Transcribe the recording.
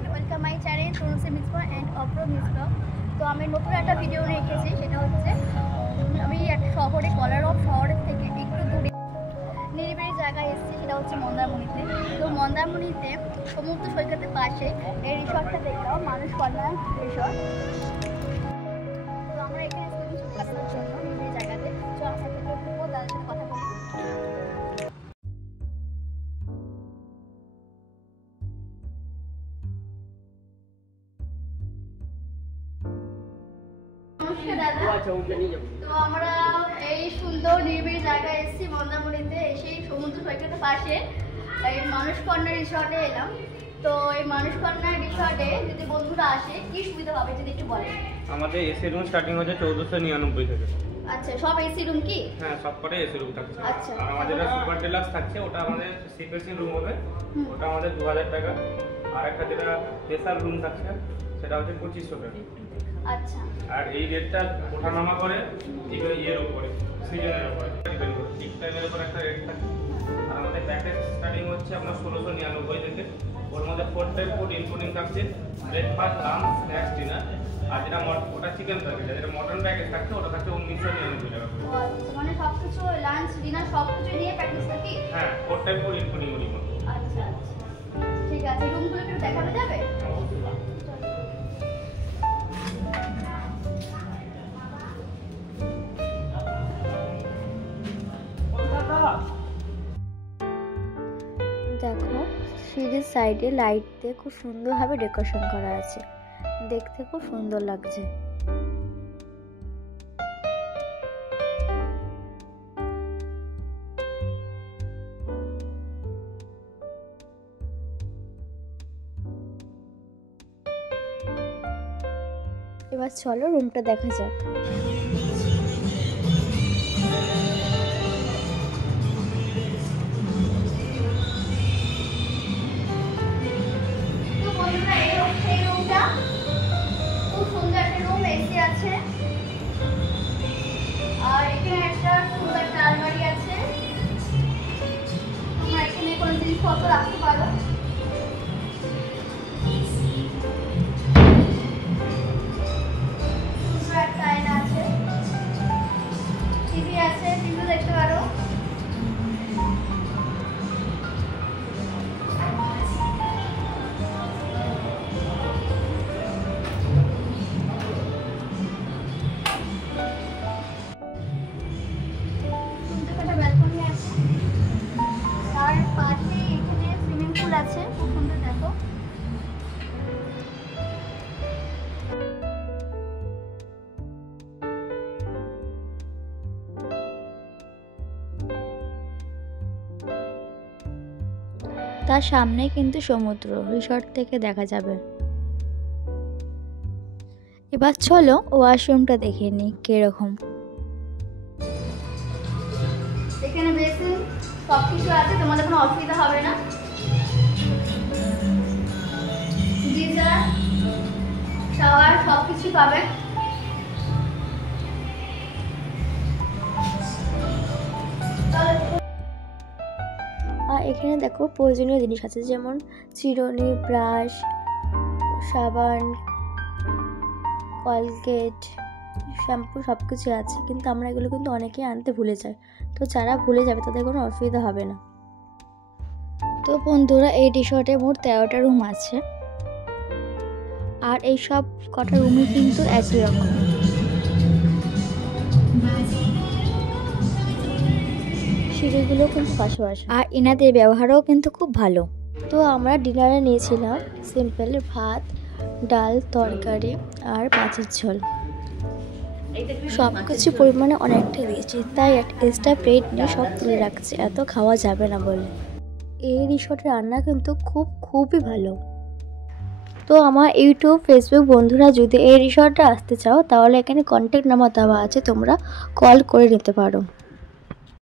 And welcome my channel Tulsi Mishra and Apra Mishra. তো আমি নতুন একটা ভিডিও নিয়ে এসেছি, সেটা হচ্ছে আমি একটা শহরে কলারব শহরের থেকে একটু দূরে নিরিবিলি জায়গায় এসেছি, সেটা হচ্ছে মন্দারমণিতে। তো মন্দারমণিতে সমুদ্র সৈকতের পাশে এই রিসর্টটা দেখলাম, মানুষ কন্যা রিসর্ট। তো আমরা এখানে ছবি কাটানোর জন্য নিরিবিলি জায়গাতে, তো আমরা ভিডিও করবো, তাদের সাথে কথা বলি। তো আমরা এই সুন্দর নিরিবিলি জায়গায় এসেছি মন্দারমণিতে, এসেই সমুদ্র সৈকতের পাশে এই মানুষ কন্যা রিসর্টে এলাম। তো এই মানুষ কন্যা রিসর্টে যদি বন্ধুরা আসে কি সুবিধা পাবে যদি একটু বলেন। আমাদের এসি রুম স্টার্টিং হচ্ছে 1499 থেকে। আচ্ছা, সব এসি রুম কি? হ্যাঁ, সবকটা এসি রুম থাকছে। আচ্ছা, আর আমাদের যেটা সুপার ডিলাক্স থাকছে ওটা আমাদের সিপিএসি রুম হবে, ওটা আমাদের 2000 টাকা। আর একটা যেটা স্পেশাল রুম থাকছে সেটা হচ্ছে 2500 টাকা। আচ্ছা, আর এই রেটটা ওঠানামা করে ইয়ের উপরে, সিজনের উপরে ডিপেন্ড করে, ঠিক টাইমের উপর একটা রেট থাকে। আর আমাদের প্যাকেজ স্টার্টিং হচ্ছে আপনার 1699 থেকে। ওর মধ্যে 4 টাইপ ফুড ইনক্লুডিং থাকছে, ব্রেকফাস্ট, লাঞ্চ, স্ন্যাক্স, ডিনার। আর যেটা ওটা চিকেন প্যাকেজ, যেটা মটন প্যাকেজ থাকছে ওটা থাকছে 1999 টাকা করে। মানে সবকিছু লাঞ্চ ডিনার সবকিছু নিয়ে প্যাকেজ থাকে? হ্যাঁ, 4 টাইপ ফুড ইনক্লুডিং ওর মধ্যে। আচ্ছা আচ্ছা, ঠিক আছে। রুমগুলো একটু দেখানো যাবে? দেখো, সিঁড়ির সাইডে লাইট দিয়ে খুব সুন্দরভাবে ডেকোরেশন করা আছে, দেখতে খুব সুন্দর লাগছে। এবার চলো রুমটা দেখা যাক। খুব সুন্দর একটা রুম, এসি আছে, আর এখানে একটা সুন্দর একটা আলমারি আছে, তোমরা এখানে কোনো জিনিসপত্র রাখতে পারো। সুন্দর একটা আয়না আছে, টিভি আছে, টিভি দেখতে পারো। তার পাশে এখানে সুইমিং পুল আছে, খুব সুন্দর। দেখো, তার সামনে কিন্তু সমুদ্র রিসর্ট থেকে দেখা যাবে। এবার চলো ওয়াশরুমটা দেখে নিই কিরকম। এখানে বেসিন সবকিছু আছে, তোমাদের কোনো অসুবিধা হবে না। গিজার, শাওয়ার সবকিছু পাবে। আর এখানে দেখো প্রয়োজনীয় জিনিস আছে, যেমন চিরুনি, ব্রাশ, সাবান, কলগেট, শ্যাম্পু সব কিছু আছে। কিন্তু আমরা এগুলো কিন্তু অনেকেই আনতে ভুলে যাই, তো যারা ভুলে যাবে তাদের কোনো অসুবিধা হবে না। তো বন্ধুরা, এই রিসর্টে মোট 13টা রুম আছে, আর এই সব কটা রুমই কিন্তু একই রকম। সিঁড়িগুলো কিন্তু পাশাপাশি, আর এনাদের ব্যবহারও কিন্তু খুব ভালো। তো আমরা ডিনারে নিয়েছিলাম সিম্পল ভাত, ডাল, তরকারি আর মাছের ঝোল। সব কিছু পরিমাণে অনেকটা দিয়েছি, তাই একটা এক্সট্রা প্লেট নিয়ে সব তুলে রাখছি, এত খাওয়া যাবে না বলে। এই রিসর্টের রান্না কিন্তু খুবই ভালো। তো আমার ইউটিউব, ফেসবুক বন্ধুরা যদি এই রিসর্টে আসতে চাও তাহলে এখানে কন্ট্যাক্ট নাম্বার দেওয়া আছে, তোমরা কল করে নিতে পারো।